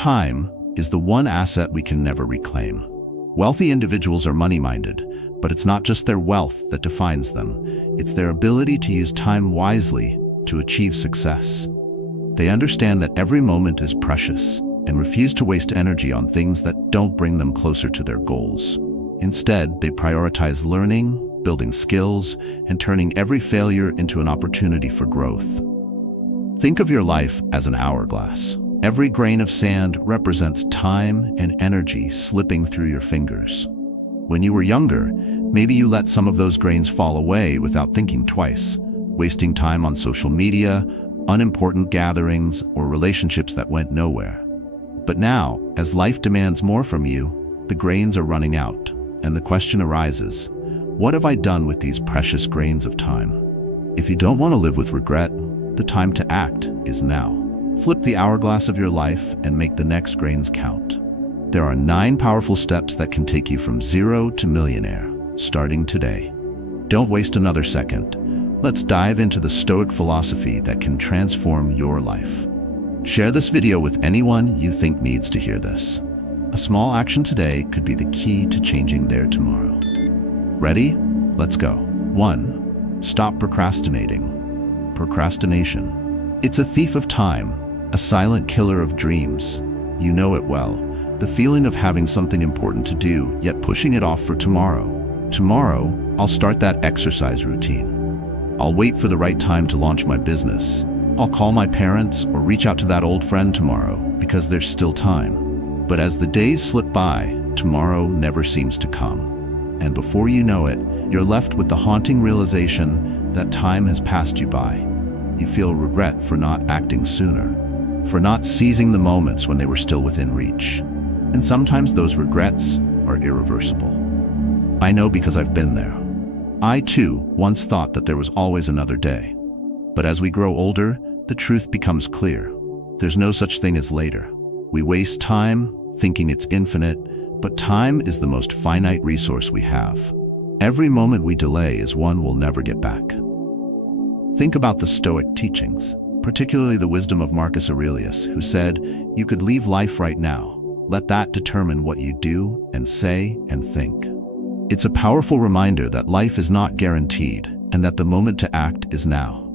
Time is the one asset we can never reclaim. Wealthy individuals are money-minded, but it's not just their wealth that defines them. It's their ability to use time wisely to achieve success. They understand that every moment is precious and refuse to waste energy on things that don't bring them closer to their goals. Instead, they prioritize learning, building skills, and turning every failure into an opportunity for growth. Think of your life as an hourglass. Every grain of sand represents time and energy slipping through your fingers. When you were younger, maybe you let some of those grains fall away without thinking twice, wasting time on social media, unimportant gatherings, or relationships that went nowhere. But now, as life demands more from you, the grains are running out, and the question arises, what have I done with these precious grains of time? If you don't want to live with regret, the time to act is now. Flip the hourglass of your life and make the next grains count. There are 9 powerful steps that can take you from zero to millionaire, starting today. Don't waste another second. Let's dive into the Stoic philosophy that can transform your life. Share this video with anyone you think needs to hear this. A small action today could be the key to changing their tomorrow. Ready? Let's go. 1. Stop procrastinating. Procrastination. It's a thief of time, a silent killer of dreams. You know it well. The feeling of having something important to do, yet pushing it off for tomorrow. Tomorrow, I'll start that exercise routine. I'll wait for the right time to launch my business. I'll call my parents or reach out to that old friend tomorrow because there's still time. But as the days slip by, tomorrow never seems to come. And before you know it, you're left with the haunting realization that time has passed you by. You feel regret for not acting sooner, for not seizing the moments when they were still within reach. And sometimes those regrets are irreversible. I know because I've been there. I too once thought that there was always another day. But as we grow older, the truth becomes clear. There's no such thing as later. We waste time thinking it's infinite, but time is the most finite resource we have. Every moment we delay is one we'll never get back. Think about the Stoic teachings, particularly the wisdom of Marcus Aurelius, who said, "You could leave life right now. Let that determine what you do and say and think." It's a powerful reminder that life is not guaranteed and that the moment to act is now.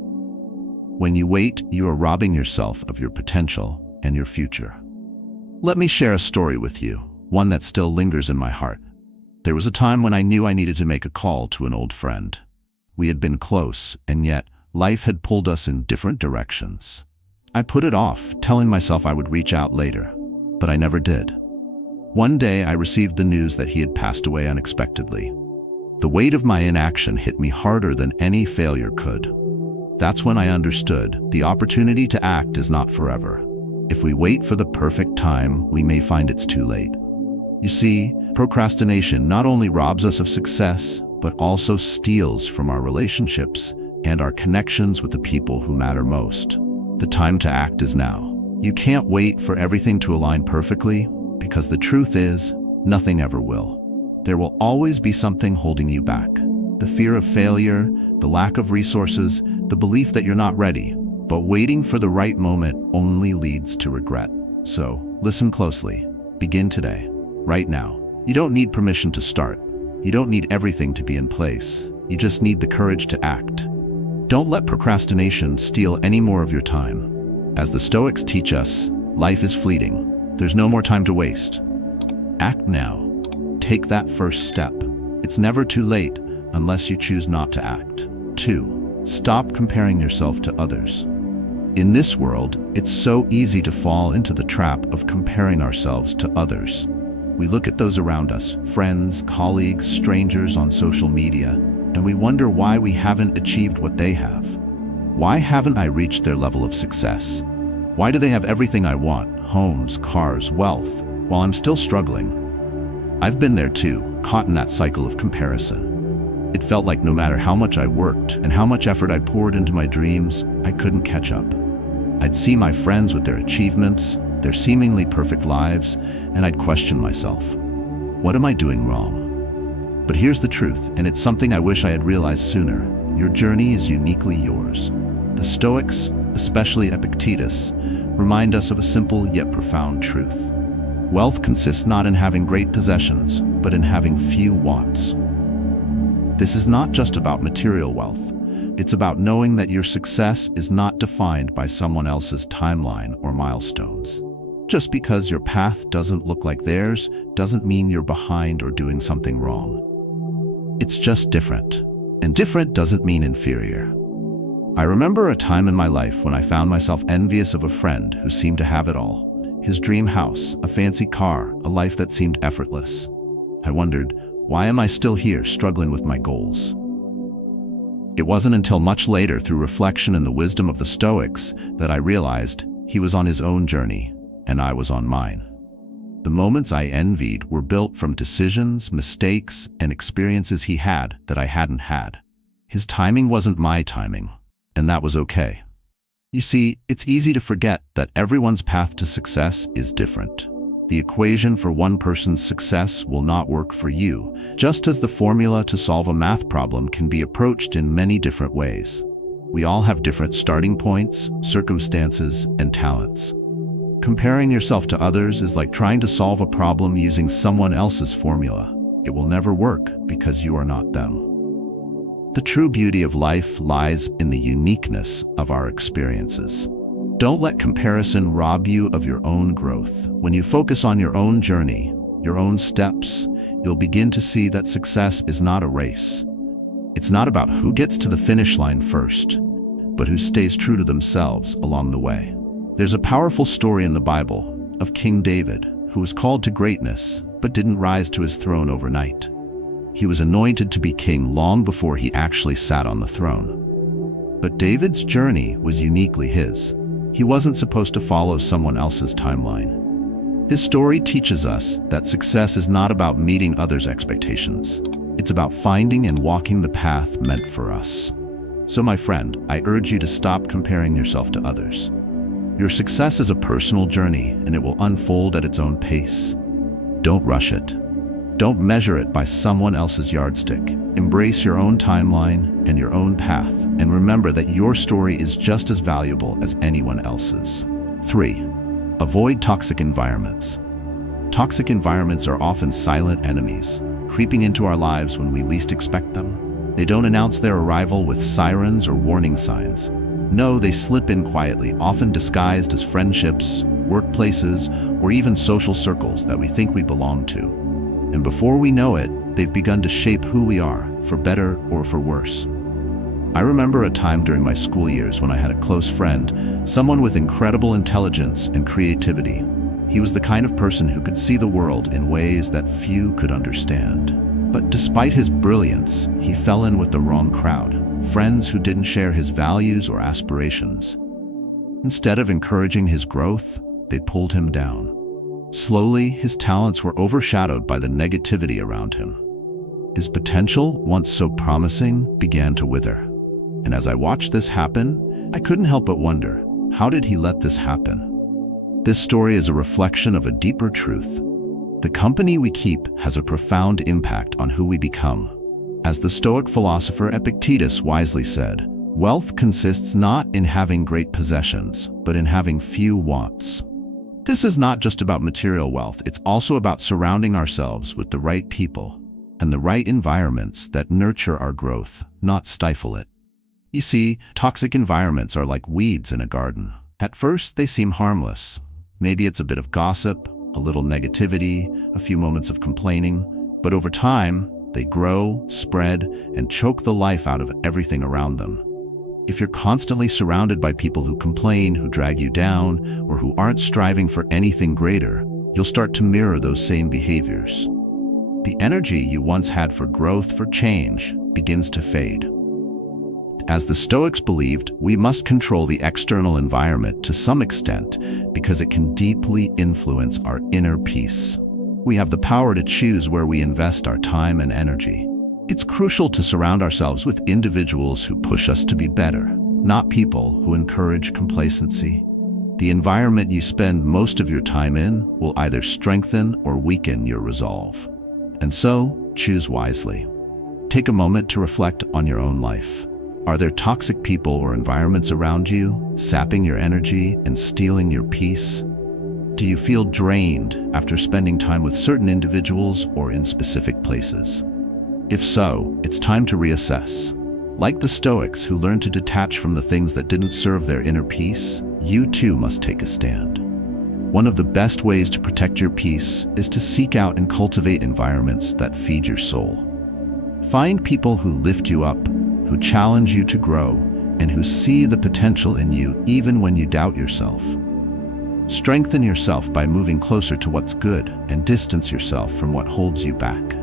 When you wait, you are robbing yourself of your potential and your future. Let me share a story with you, one that still lingers in my heart. There was a time when I knew I needed to make a call to an old friend. We had been close, and yet life had pulled us in different directions. I put it off, telling myself I would reach out later, but I never did. One day I received the news that he had passed away unexpectedly. The weight of my inaction hit me harder than any failure could. That's when I understood the opportunity to act is not forever. If we wait for the perfect time, we may find it's too late. You see, procrastination not only robs us of success, but also steals from our relationships and our connections with the people who matter most. The time to act is now. You can't wait for everything to align perfectly, because the truth is, nothing ever will. There will always be something holding you back. The fear of failure, the lack of resources, the belief that you're not ready. But waiting for the right moment only leads to regret. So, listen closely. Begin today, right now. You don't need permission to start. You don't need everything to be in place. You just need the courage to act. Don't let procrastination steal any more of your time. As the Stoics teach us, life is fleeting. There's no more time to waste. Act now. Take that first step. It's never too late unless you choose not to act. 2. Stop comparing yourself to others. In this world, it's so easy to fall into the trap of comparing ourselves to others. We look at those around us, friends, colleagues, strangers on social media, and we wonder why we haven't achieved what they have. Why haven't I reached their level of success? Why do they have everything I want, homes, cars, wealth, while I'm still struggling? I've been there too, caught in that cycle of comparison. It felt like no matter how much I worked and how much effort I poured into my dreams, I couldn't catch up. I'd see my friends with their achievements, their seemingly perfect lives, and I'd question myself. What am I doing wrong? But here's the truth, and it's something I wish I had realized sooner. Your journey is uniquely yours. The Stoics, especially Epictetus, remind us of a simple yet profound truth. Wealth consists not in having great possessions, but in having few wants. This is not just about material wealth. It's about knowing that your success is not defined by someone else's timeline or milestones. Just because your path doesn't look like theirs doesn't mean you're behind or doing something wrong. It's just different. And different doesn't mean inferior. I remember a time in my life when I found myself envious of a friend who seemed to have it all. His dream house, a fancy car, a life that seemed effortless. I wondered, why am I still here struggling with my goals? It wasn't until much later, through reflection and the wisdom of the Stoics, that I realized he was on his own journey and I was on mine. The moments I envied were built from decisions, mistakes, and experiences he had that I hadn't had. His timing wasn't my timing, and that was okay. You see, it's easy to forget that everyone's path to success is different. The equation for one person's success will not work for you, just as the formula to solve a math problem can be approached in many different ways. We all have different starting points, circumstances, and talents. Comparing yourself to others is like trying to solve a problem using someone else's formula. It will never work because you are not them. The true beauty of life lies in the uniqueness of our experiences. Don't let comparison rob you of your own growth. When you focus on your own journey, your own steps, you'll begin to see that success is not a race. It's not about who gets to the finish line first, but who stays true to themselves along the way. There's a powerful story in the Bible of King David, who was called to greatness, but didn't rise to his throne overnight. He was anointed to be king long before he actually sat on the throne. But David's journey was uniquely his. He wasn't supposed to follow someone else's timeline. This story teaches us that success is not about meeting others' expectations. It's about finding and walking the path meant for us. So my friend, I urge you to stop comparing yourself to others. Your success is a personal journey, and it will unfold at its own pace. Don't rush it. Don't measure it by someone else's yardstick. Embrace your own timeline and your own path, and remember that your story is just as valuable as anyone else's. 3. Avoid toxic environments. Toxic environments are often silent enemies, creeping into our lives when we least expect them. They don't announce their arrival with sirens or warning signs. No, they slip in quietly, often disguised as friendships, workplaces, or even social circles that we think we belong to. And before we know it, they've begun to shape who we are, for better or for worse. I remember a time during my school years when I had a close friend, someone with incredible intelligence and creativity. He was the kind of person who could see the world in ways that few could understand. But despite his brilliance, he fell in with the wrong crowd, friends who didn't share his values or aspirations. Instead of encouraging his growth, they pulled him down. Slowly, his talents were overshadowed by the negativity around him. His potential, once so promising, began to wither. And as I watched this happen, I couldn't help but wonder, how did he let this happen? This story is a reflection of a deeper truth. The company we keep has a profound impact on who we become. As the Stoic philosopher Epictetus wisely said, wealth consists not in having great possessions, but in having few wants. This is not just about material wealth, it's also about surrounding ourselves with the right people and the right environments that nurture our growth, not stifle it. You see, toxic environments are like weeds in a garden. At first, they seem harmless. Maybe it's a bit of gossip, a little negativity, a few moments of complaining, but over time, they grow, spread, and choke the life out of everything around them. If you're constantly surrounded by people who complain, who drag you down, or who aren't striving for anything greater, you'll start to mirror those same behaviors. The energy you once had for growth, for change, begins to fade. As the Stoics believed, we must control the external environment to some extent because it can deeply influence our inner peace. We have the power to choose where we invest our time and energy. It's crucial to surround ourselves with individuals who push us to be better, not people who encourage complacency. The environment you spend most of your time in will either strengthen or weaken your resolve. And so, choose wisely. Take a moment to reflect on your own life. Are there toxic people or environments around you, sapping your energy and stealing your peace? Do you feel drained after spending time with certain individuals or in specific places? If so, it's time to reassess. Like the Stoics who learned to detach from the things that didn't serve their inner peace, you too must take a stand. One of the best ways to protect your peace is to seek out and cultivate environments that feed your soul. Find people who lift you up, who challenge you to grow, and who see the potential in you even when you doubt yourself. Strengthen yourself by moving closer to what's good and distance yourself from what holds you back.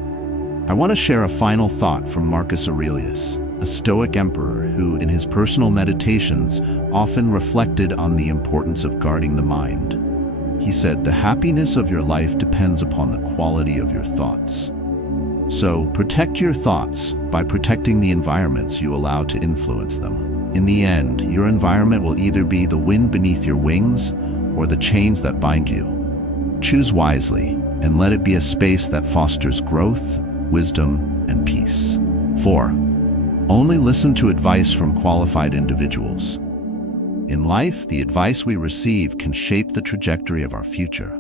I want to share a final thought from Marcus Aurelius, a Stoic emperor who, in his personal meditations, often reflected on the importance of guarding the mind. He said, "The happiness of your life depends upon the quality of your thoughts." So, protect your thoughts by protecting the environments you allow to influence them. In the end, your environment will either be the wind beneath your wings or the chains that bind you. Choose wisely and let it be a space that fosters growth, wisdom, and peace. 4. Only listen to advice from qualified individuals. In life, the advice we receive can shape the trajectory of our future.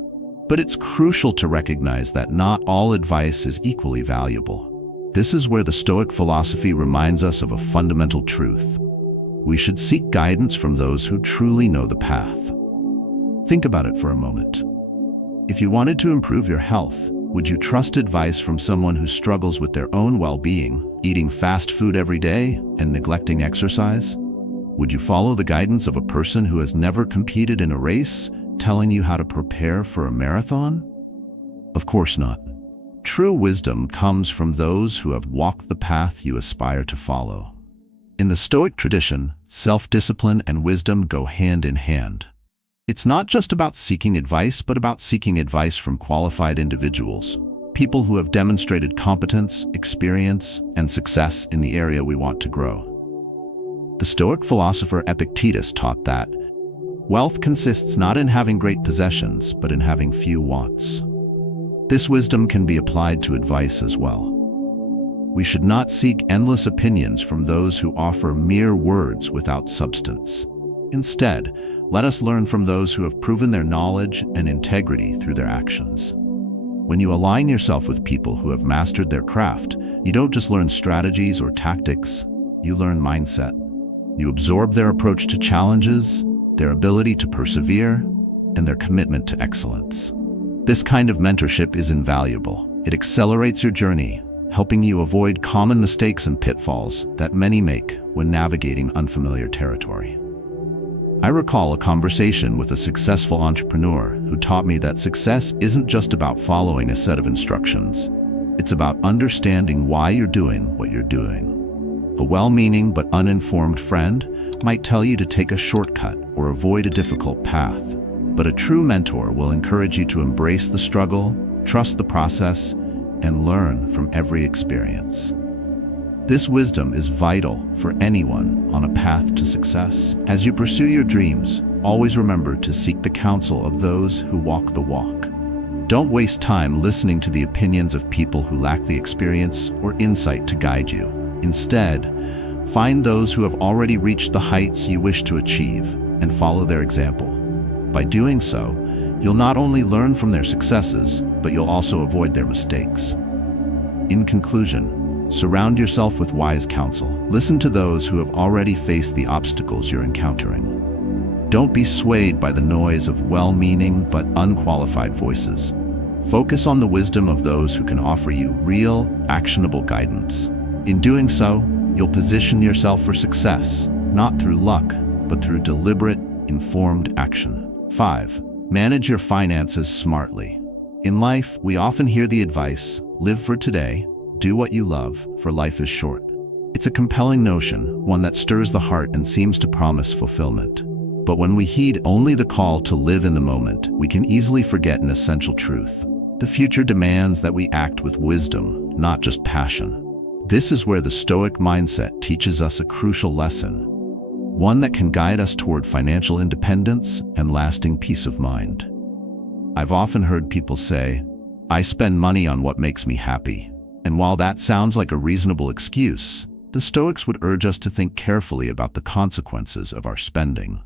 But it's crucial to recognize that not all advice is equally valuable. This is where the Stoic philosophy reminds us of a fundamental truth. We should seek guidance from those who truly know the path. Think about it for a moment. If you wanted to improve your health, would you trust advice from someone who struggles with their own well-being, eating fast food every day and neglecting exercise? Would you follow the guidance of a person who has never competed in a race, telling you how to prepare for a marathon? Of course not. True wisdom comes from those who have walked the path you aspire to follow. In the Stoic tradition, self-discipline and wisdom go hand in hand. It's not just about seeking advice, but about seeking advice from qualified individuals, people who have demonstrated competence, experience, and success in the area we want to grow. The Stoic philosopher Epictetus taught that wealth consists not in having great possessions, but in having few wants. This wisdom can be applied to advice as well. We should not seek endless opinions from those who offer mere words without substance. Instead, let us learn from those who have proven their knowledge and integrity through their actions. When you align yourself with people who have mastered their craft, you don't just learn strategies or tactics, you learn mindset. You absorb their approach to challenges, their ability to persevere, and their commitment to excellence. This kind of mentorship is invaluable. It accelerates your journey, helping you avoid common mistakes and pitfalls that many make when navigating unfamiliar territory. I recall a conversation with a successful entrepreneur who taught me that success isn't just about following a set of instructions. It's about understanding why you're doing what you're doing. A well-meaning but uninformed friend might tell you to take a shortcut or avoid a difficult path, but a true mentor will encourage you to embrace the struggle, trust the process, and learn from every experience. This wisdom is vital for anyone on a path to success. As you pursue your dreams, always remember to seek the counsel of those who walk the walk. Don't waste time listening to the opinions of people who lack the experience or insight to guide you. Instead, find those who have already reached the heights you wish to achieve and follow their example. By doing so, you'll not only learn from their successes, but you'll also avoid their mistakes. In conclusion, surround yourself with wise counsel. Listen to those who have already faced the obstacles you're encountering. Don't be swayed by the noise of well-meaning but unqualified voices. Focus on the wisdom of those who can offer you real, actionable guidance. In doing so, you'll position yourself for success, not through luck, but through deliberate, informed action. 5. Manage your finances smartly. In life, we often hear the advice, live for today, do what you love, for life is short. It's a compelling notion, one that stirs the heart and seems to promise fulfillment. But when we heed only the call to live in the moment, we can easily forget an essential truth. The future demands that we act with wisdom, not just passion. This is where the Stoic mindset teaches us a crucial lesson, one that can guide us toward financial independence and lasting peace of mind. I've often heard people say, "I spend money on what makes me happy." And while that sounds like a reasonable excuse, The Stoics would urge us to think carefully about the consequences of our spending.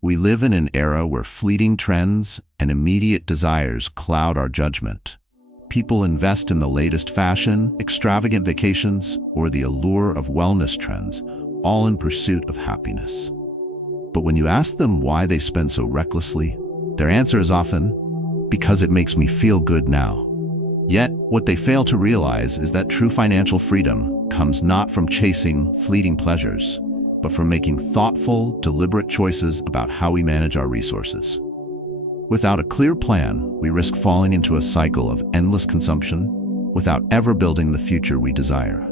We live in an era where fleeting trends and immediate desires cloud our judgment. People invest in the latest fashion, extravagant vacations, or the allure of wellness trends, all in pursuit of happiness. But when you ask them why they spend so recklessly, their answer is often, because it makes me feel good now. Yet, what they fail to realize is that true financial freedom comes not from chasing fleeting pleasures, but from making thoughtful, deliberate choices about how we manage our resources. Without a clear plan, we risk falling into a cycle of endless consumption without ever building the future we desire.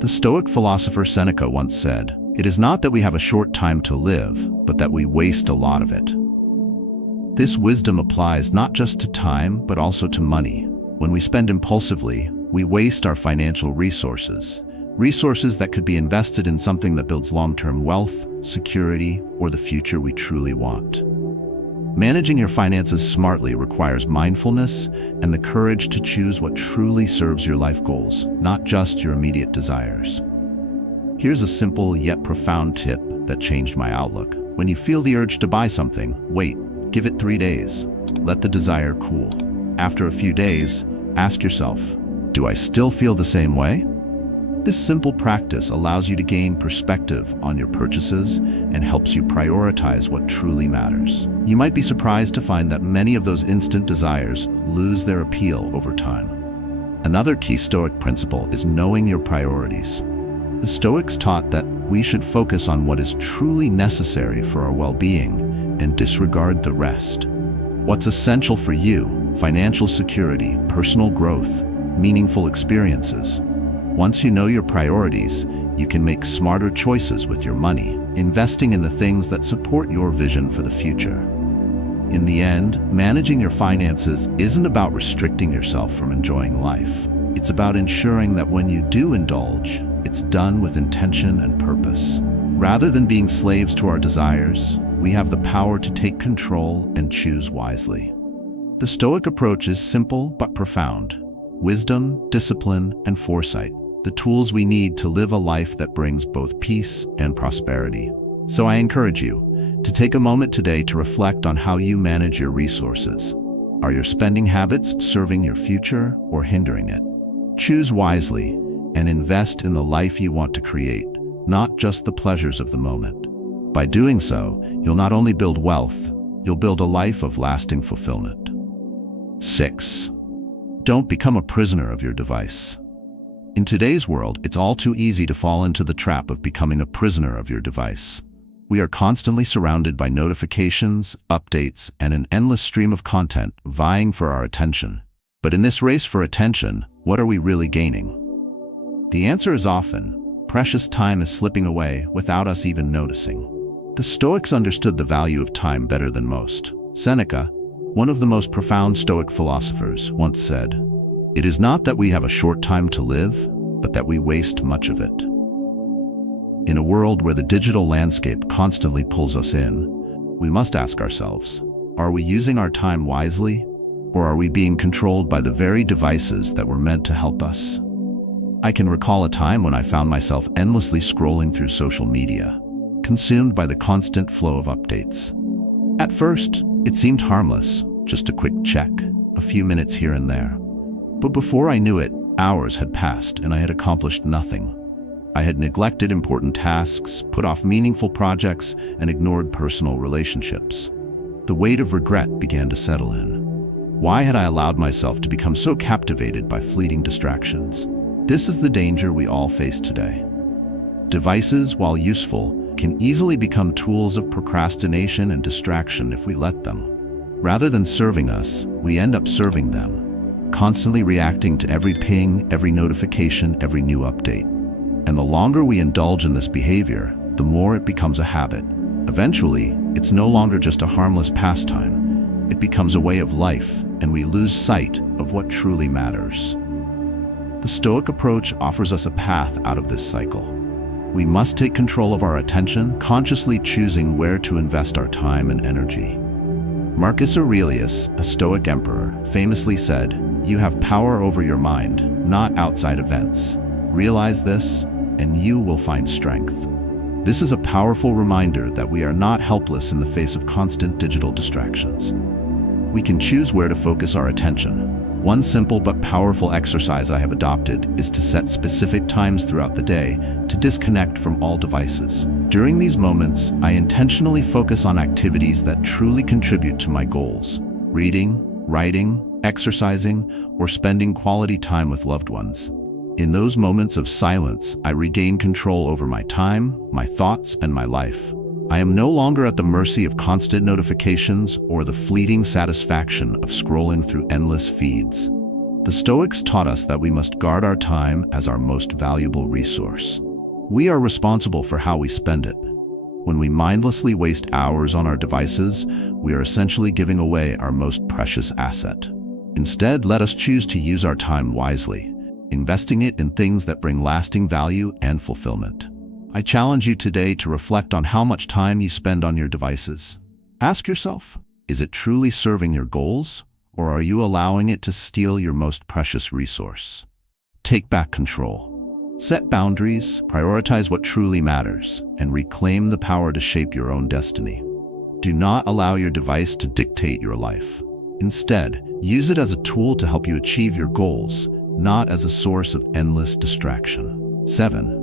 The Stoic philosopher Seneca once said, "It is not that we have a short time to live, but that we waste a lot of it." This wisdom applies not just to time, but also to money. When we spend impulsively, we waste our financial resources that could be invested in something that builds long-term wealth, security, or the future we truly want. Managing your finances smartly requires mindfulness and the courage to choose what truly serves your life goals, not just your immediate desires. Here's a simple yet profound tip that changed my outlook. When you feel the urge to buy something, wait, give it 3 days. Let the desire cool. After a few days, ask yourself, do I still feel the same way? This simple practice allows you to gain perspective on your purchases and helps you prioritize what truly matters. You might be surprised to find that many of those instant desires lose their appeal over time. Another key Stoic principle is knowing your priorities. The Stoics taught that we should focus on what is truly necessary for our well-being and disregard the rest. What's essential for you, financial security, personal growth, meaningful experiences. Once you know your priorities, you can make smarter choices with your money, investing in the things that support your vision for the future. In the end, managing your finances isn't about restricting yourself from enjoying life. It's about ensuring that when you do indulge, it's done with intention and purpose. Rather than being slaves to our desires, we have the power to take control and choose wisely. The Stoic approach is simple but profound. Wisdom, discipline, and foresight, the tools we need to live a life that brings both peace and prosperity. So I encourage you to take a moment today to reflect on how you manage your resources. Are your spending habits serving your future or hindering it? Choose wisely and invest in the life you want to create, not just the pleasures of the moment. By doing so, you'll not only build wealth, you'll build a life of lasting fulfillment. 6. Don't become a prisoner of your device. In today's world, it's all too easy to fall into the trap of becoming a prisoner of your device. We are constantly surrounded by notifications, updates, and an endless stream of content vying for our attention. But in this race for attention, what are we really gaining? The answer is often, precious time is slipping away without us even noticing. The Stoics understood the value of time better than most. Seneca, one of the most profound Stoic philosophers, once said, "It is not that we have a short time to live, but that we waste much of it." In a world where the digital landscape constantly pulls us in, we must ask ourselves, are we using our time wisely, or are we being controlled by the very devices that were meant to help us? I can recall a time when I found myself endlessly scrolling through social media, consumed by the constant flow of updates. At first, it seemed harmless, just a quick check, a few minutes here and there. But before I knew it, hours had passed and I had accomplished nothing. I had neglected important tasks, put off meaningful projects, and ignored personal relationships. The weight of regret began to settle in. Why had I allowed myself to become so captivated by fleeting distractions? This is the danger we all face today. Devices, while useful, can easily become tools of procrastination and distraction if we let them. Rather than serving us, we end up serving them, constantly reacting to every ping, every notification, every new update. And the longer we indulge in this behavior, the more it becomes a habit. Eventually, it's no longer just a harmless pastime. It becomes a way of life, and we lose sight of what truly matters. The Stoic approach offers us a path out of this cycle. We must take control of our attention, consciously choosing where to invest our time and energy. Marcus Aurelius, a Stoic emperor, famously said, "You have power over your mind, not outside events. Realize this, and you will find strength. This is a powerful reminder that we are not helpless in the face of constant digital distractions. We can choose where to focus our attention. One simple but powerful exercise I have adopted is to set specific times throughout the day to disconnect from all devices. During these moments, I intentionally focus on activities that truly contribute to my goals: reading, writing, exercising, or spending quality time with loved ones. In those moments of silence, I regain control over my time, my thoughts, and my life. I am no longer at the mercy of constant notifications or the fleeting satisfaction of scrolling through endless feeds. The Stoics taught us that we must guard our time as our most valuable resource. We are responsible for how we spend it. When we mindlessly waste hours on our devices, we are essentially giving away our most precious asset. Instead, let us choose to use our time wisely, investing it in things that bring lasting value and fulfillment. I challenge you today to reflect on how much time you spend on your devices. Ask yourself, is it truly serving your goals, or are you allowing it to steal your most precious resource? Take back control. Set boundaries, prioritize what truly matters, and reclaim the power to shape your own destiny. Do not allow your device to dictate your life. Instead, use it as a tool to help you achieve your goals, not as a source of endless distraction. 7.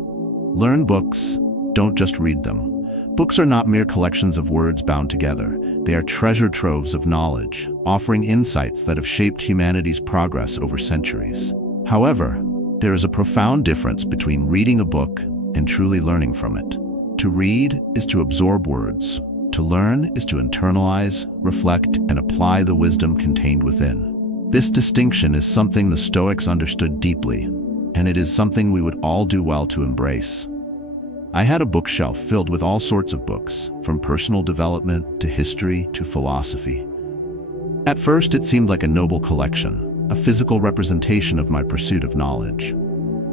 Learn books. Don't just read them. Books are not mere collections of words bound together. They are treasure troves of knowledge, offering insights that have shaped humanity's progress over centuries. However, there is a profound difference between reading a book and truly learning from it. To read is to absorb words. To learn is to internalize, reflect, and apply the wisdom contained within. This distinction is something the Stoics understood deeply, and it is something we would all do well to embrace. I had a bookshelf filled with all sorts of books, from personal development to history to philosophy. At first, it seemed like a noble collection, a physical representation of my pursuit of knowledge.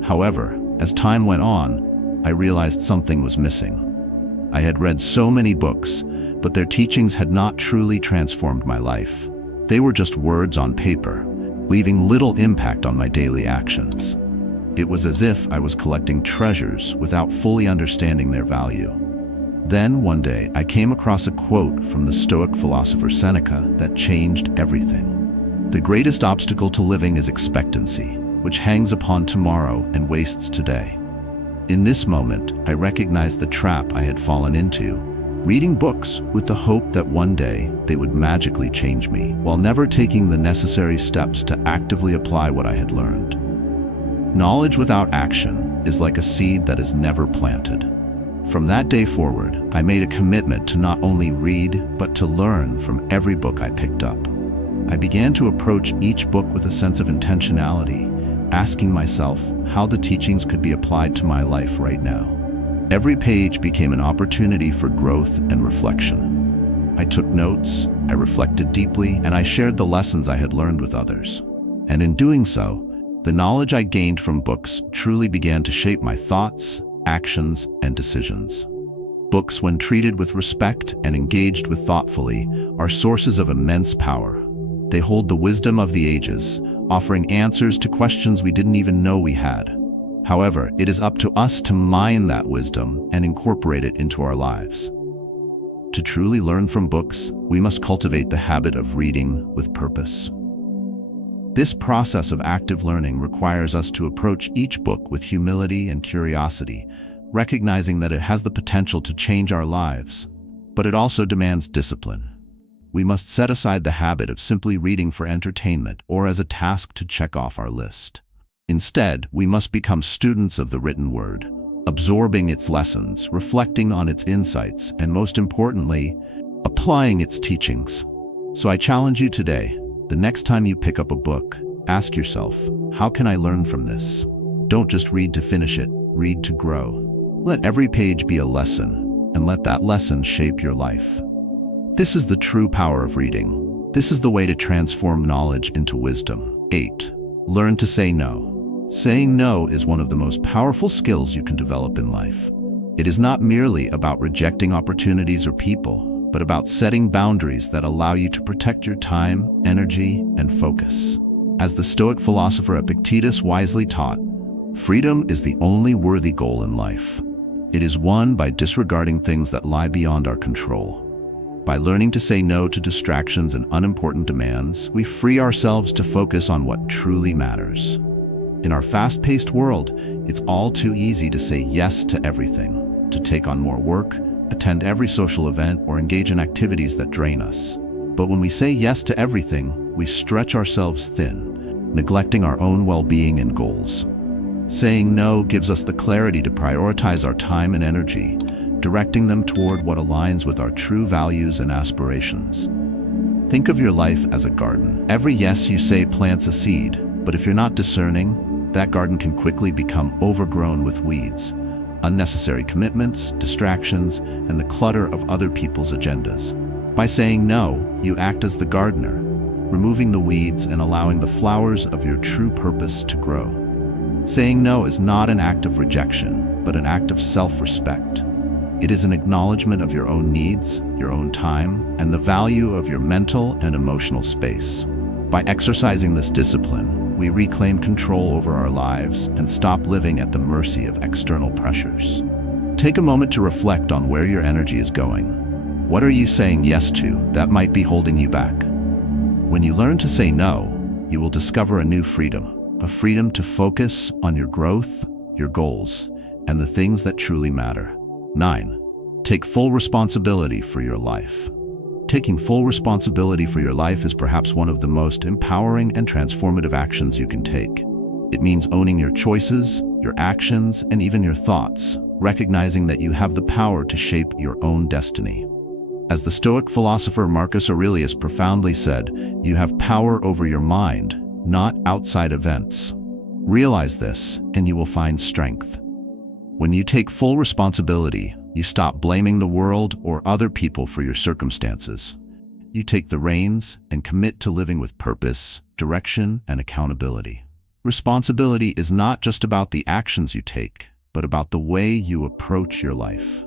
However, as time went on, I realized something was missing. I had read so many books, but their teachings had not truly transformed my life. They were just words on paper, leaving little impact on my daily actions. It was as if I was collecting treasures without fully understanding their value. Then, one day, I came across a quote from the Stoic philosopher Seneca that changed everything. "The greatest obstacle to living is expectancy, which hangs upon tomorrow and wastes today." In this moment, I recognized the trap I had fallen into, reading books with the hope that one day they would magically change me, while never taking the necessary steps to actively apply what I had learned. Knowledge without action is like a seed that is never planted. From that day forward, I made a commitment to not only read, but to learn from every book I picked up. I began to approach each book with a sense of intentionality, asking myself how the teachings could be applied to my life right now. Every page became an opportunity for growth and reflection. I took notes, I reflected deeply, and I shared the lessons I had learned with others. And in doing so, the knowledge I gained from books truly began to shape my thoughts, actions, and decisions. Books, when treated with respect and engaged with thoughtfully, are sources of immense power. They hold the wisdom of the ages, offering answers to questions we didn't even know we had. However, it is up to us to mine that wisdom and incorporate it into our lives. To truly learn from books, we must cultivate the habit of reading with purpose. This process of active learning requires us to approach each book with humility and curiosity, recognizing that it has the potential to change our lives, but it also demands discipline. We must set aside the habit of simply reading for entertainment or as a task to check off our list. Instead, we must become students of the written word, absorbing its lessons, reflecting on its insights, and most importantly, applying its teachings. So I challenge you today, the next time you pick up a book, ask yourself, how can I learn from this? Don't just read to finish it, read to grow. Let every page be a lesson, and let that lesson shape your life. This is the true power of reading. This is the way to transform knowledge into wisdom. 8. Learn to say no. Saying no is one of the most powerful skills you can develop in life. It is not merely about rejecting opportunities or people, but about setting boundaries that allow you to protect your time, energy, and focus. As the Stoic philosopher Epictetus wisely taught, Freedom is the only worthy goal in life. It is won by disregarding things that lie beyond our control. By learning to say no to distractions and unimportant demands, we free ourselves to focus on what truly matters. In our fast-paced world, it's all too easy to say yes to everything, to take on more work, attend every social event, or engage in activities that drain us. But when we say yes to everything, we stretch ourselves thin, neglecting our own well-being and goals. Saying no gives us the clarity to prioritize our time and energy, directing them toward what aligns with our true values and aspirations. Think of your life as a garden. Every yes you say plants a seed, but if you're not discerning, that garden can quickly become overgrown with weeds, unnecessary commitments, distractions, and the clutter of other people's agendas. By saying no, you act as the gardener, removing the weeds and allowing the flowers of your true purpose to grow. Saying no is not an act of rejection, but an act of self-respect. It is an acknowledgement of your own needs, your own time, and the value of your mental and emotional space. By exercising this discipline, we reclaim control over our lives and stop living at the mercy of external pressures. Take a moment to reflect on where your energy is going. What are you saying yes to that might be holding you back? When you learn to say no, you will discover a new freedom, a freedom to focus on your growth, your goals, and the things that truly matter. 9. Take full responsibility for your life. Taking full responsibility for your life is perhaps one of the most empowering and transformative actions you can take. It means owning your choices, your actions, and even your thoughts, recognizing that you have the power to shape your own destiny. As the Stoic philosopher Marcus Aurelius profoundly said, you have power over your mind, not outside events. Realize this, and you will find strength. When you take full responsibility, you stop blaming the world or other people for your circumstances. You take the reins and commit to living with purpose, direction, and accountability. Responsibility is not just about the actions you take, but about the way you approach your life.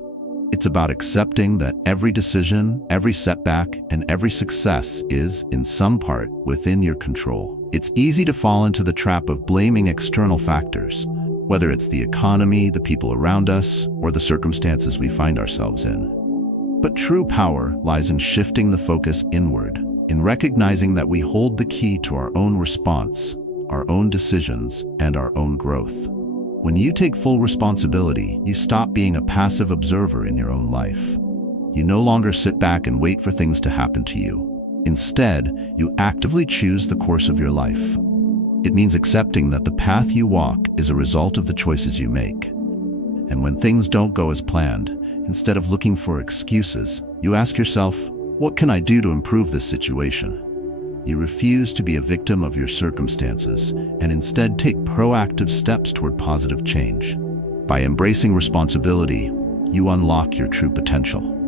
It's about accepting that every decision, every setback, and every success is, in some part, within your control. It's easy to fall into the trap of blaming external factors, whether it's the economy, the people around us, or the circumstances we find ourselves in. But true power lies in shifting the focus inward, in recognizing that we hold the key to our own response, our own decisions, and our own growth. When you take full responsibility, you stop being a passive observer in your own life. You no longer sit back and wait for things to happen to you. Instead, you actively choose the course of your life. It means accepting that the path you walk is a result of the choices you make. And when things don't go as planned, instead of looking for excuses, you ask yourself, what can I do to improve this situation? You refuse to be a victim of your circumstances and instead take proactive steps toward positive change. By embracing responsibility, you unlock your true potential.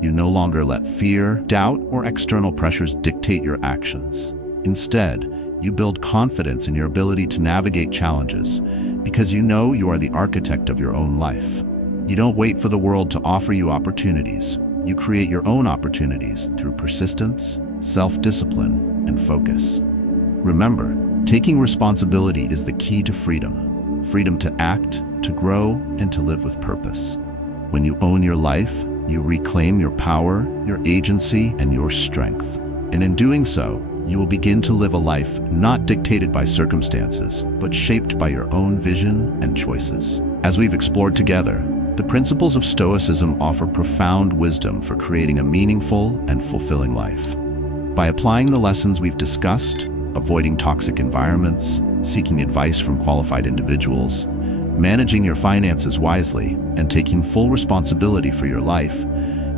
You no longer let fear, doubt, or external pressures dictate your actions. Instead, you build confidence in your ability to navigate challenges because you know you are the architect of your own life. You don't wait for the world to offer you opportunities. You create your own opportunities through persistence, self-discipline, and focus. Remember, taking responsibility is the key to freedom. Freedom to act, to grow, and to live with purpose. When you own your life, you reclaim your power, your agency, and your strength. And in doing so, you will begin to live a life not dictated by circumstances, but shaped by your own vision and choices. As we've explored together, the principles of Stoicism offer profound wisdom for creating a meaningful and fulfilling life. By applying the lessons we've discussed, avoiding toxic environments, seeking advice from qualified individuals, managing your finances wisely, and taking full responsibility for your life,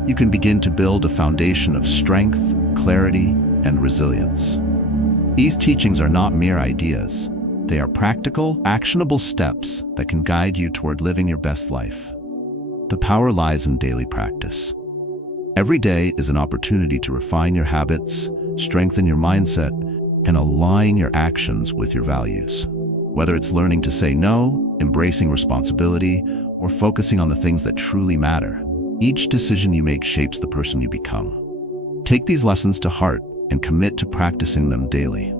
you can begin to build a foundation of strength, clarity, and resilience. These teachings are not mere ideas. They are practical, actionable steps that can guide you toward living your best life. The power lies in daily practice. Every day is an opportunity to refine your habits, strengthen your mindset, and align your actions with your values. Whether it's learning to say no, embracing responsibility, or focusing on the things that truly matter, each decision you make shapes the person you become. Take these lessons to heart and commit to practicing them daily.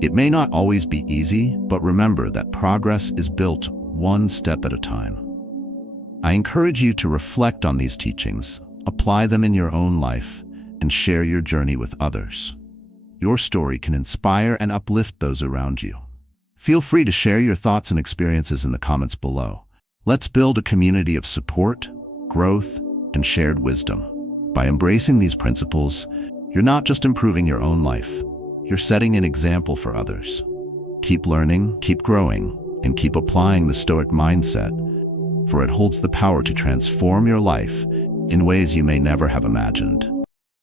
It may not always be easy, but remember that progress is built one step at a time. I encourage you to reflect on these teachings, apply them in your own life, and share your journey with others. Your story can inspire and uplift those around you. Feel free to share your thoughts and experiences in the comments below. Let's build a community of support, growth, and shared wisdom. By embracing these principles, you're not just improving your own life, you're setting an example for others. Keep learning, keep growing, and keep applying the Stoic mindset, for it holds the power to transform your life in ways you may never have imagined.